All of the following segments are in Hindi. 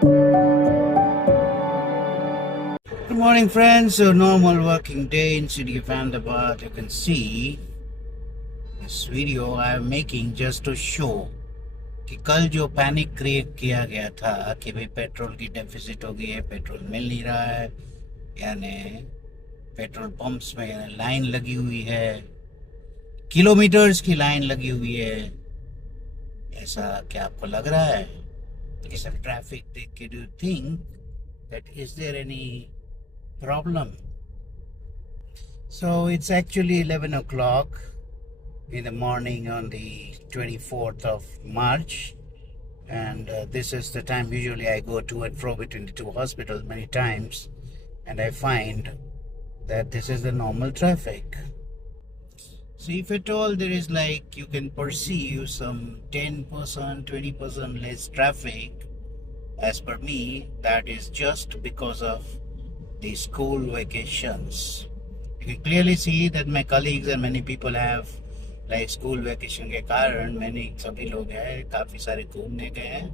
Good morning, friends. A normal working day in city of Ahmedabad. You can see this video I am making just to show कि कल जो पैनिक क्रिएट किया गया था कि भाई पेट्रोल की डेफिसिट हो गई है, पेट्रोल मिल नहीं रहा है, यानी पेट्रोल पंप्स में यानी लाइन लगी हुई है, किलोमीटर्स की लाइन लगी हुई है, ऐसा क्या आपको लग रहा है? ये सब ट्रैफिक देख के do you think that is there any problem? So it's actually 11 o'clock in the morning on the 24th of March, and this is the time usually I go to and fro between the two hospitals many times, and I find that this is the normal traffic. So if at all there is, like, you can perceive some 10%, 20% less traffic, as per me, that is just because of the school vacations. You can clearly see that my colleagues and many people have, like, school vacation के कारण मैंने सभी लोग हैं काफ़ी सारे घूमने गए हैं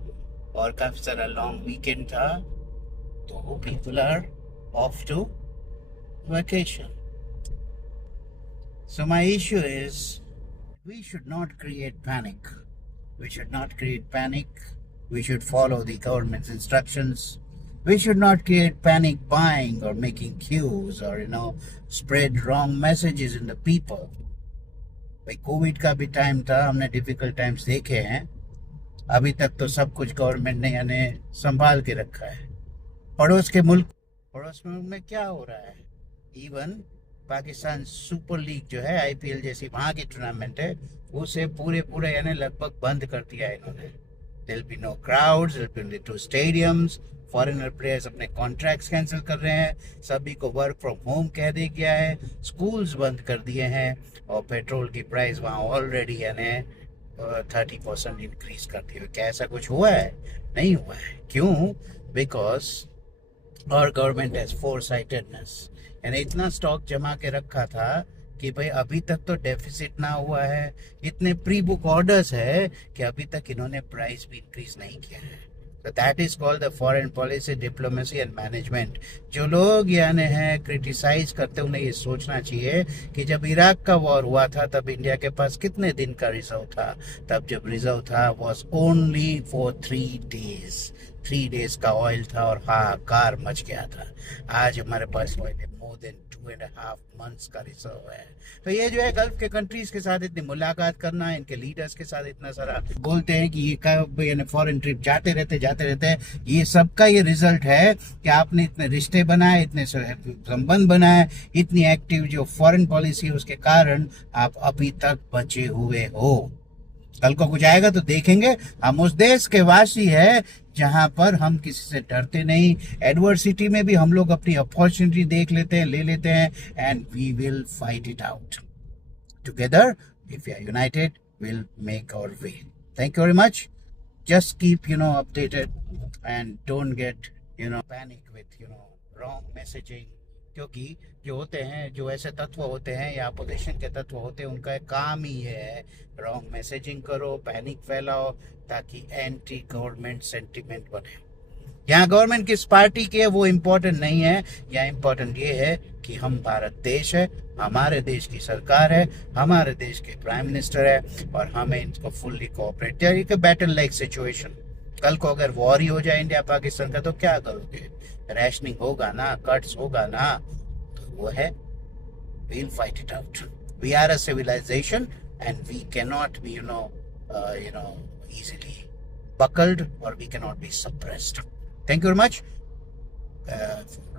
और काफ़ी सारा लॉन्ग वीकेंड था, तो people are off to vacation. So my issue is, we should not create panic. We should not create panic. We should follow the government's instructions. We should not create panic buying or making queues or spread wrong messages in the people. भाई कोविड का भी टाइम था, हमने डिफिकल्ट टाइम्स देखे हैं, अभी तक तो सब कुछ गवर्नमेंट ने यानी संभाल के रखा है। पड़ोस मुल्क में क्या हो रहा है? इवन पाकिस्तान सुपर लीग जो है, आईपीएल जैसी वहाँ की टूर्नामेंट है, उसे पूरे यानी लगभग बंद कर दिया है इन्होंने। There will be no crowds, there will be only 2 stadiums. Foreigner players अपने कॉन्ट्रैक्ट्स कैंसिल कर रहे हैं, सभी को वर्क फ्रॉम होम कह दिया गया है, स्कूल्स बंद कर दिए हैं, और पेट्रोल की प्राइस वहाँ ऑलरेडी यानी 30% इंक्रीज कर दी है। क्या ऐसा कुछ हुआ है? नहीं हुआ है। क्यों? बिकॉज और गवर्नमेंट हैज फोरसाइटेडनेस, यानी इतना स्टॉक जमा के रखा था कि भाई अभी तक तो डेफिसिट ना हुआ है, इतने प्री बुक ऑर्डर्स है कि अभी तक इन्होंने प्राइस भी इंक्रीज नहीं किया है। So that is called the foreign policy, diplomacy and management. जो लोग यानी हैं क्रिटिसाइज करते, उन्हें ये सोचना चाहिए कि जब इराक का वॉर हुआ था तब इंडिया के पास कितने दिन का रिजर्व था? तब जब रिजर्व था was only for 3 days. 3 days का ऑयल था और हाहाकार मच गया था। आज हमारे पास ऑयल है मोर देन 2.5 months का रिजर्व है। तो ये जो है गल्फ के कंट्रीज के साथ इतनी मुलाकात करना, इनके लीडर्स के साथ इतना सारा बोलते हैं कि ये फॉरेन ट्रिप जाते रहते हैं, ये सबका ये रिजल्ट है कि आपने इतने रिश्ते बनाए, इतने संबंध बनाए, इतनी एक्टिव जो फॉरेन पॉलिसी है, उसके कारण आप अभी तक बचे हुए हो। कल को कुछ आएगा तो देखेंगे। हम उस देश के वासी है जहां पर हम किसी से डरते नहीं, एडवर्सिटी में भी हम लोग अपनी अपॉर्चुनिटी देख लेते हैं, ले लेते हैं, and we will fight it out together. If you are united, will make our way. Thank you very much. Just keep updated and don't get panic with wrong messaging, क्योंकि जो होते हैं, जो ऐसे तत्व होते हैं या अपोजिशन के तत्व होते हैं, उनका एक काम ही है रॉन्ग मैसेजिंग करो, पैनिक फैलाओ, ताकि एंटी गवर्नमेंट सेंटिमेंट बने। यहाँ गवर्नमेंट किस पार्टी की है वो इम्पोर्टेंट नहीं है, यहाँ इम्पोर्टेंट ये है कि हम भारत देश है, हमारे देश की सरकार है, हमारे देश के प्राइम मिनिस्टर है, और हमें इनको फुल्ली कोऑपरेट चाहिए। बैटल लाइक सिचुएशन, कल को अगर वॉर ही हो जाए इंडिया पाकिस्तान का, तो क्या करोगे? रैशनिंग होगा ना, कट्स होगा ना, तो वो है, we'll fight it out. We are a civilization and we cannot be easily buckled, or we cannot be suppressed. Thank you very much.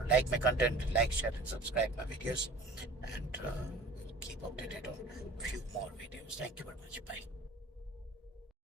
Like my content, like, share and subscribe my videos, and keep updated on few more videos. Thank you very much. Bye.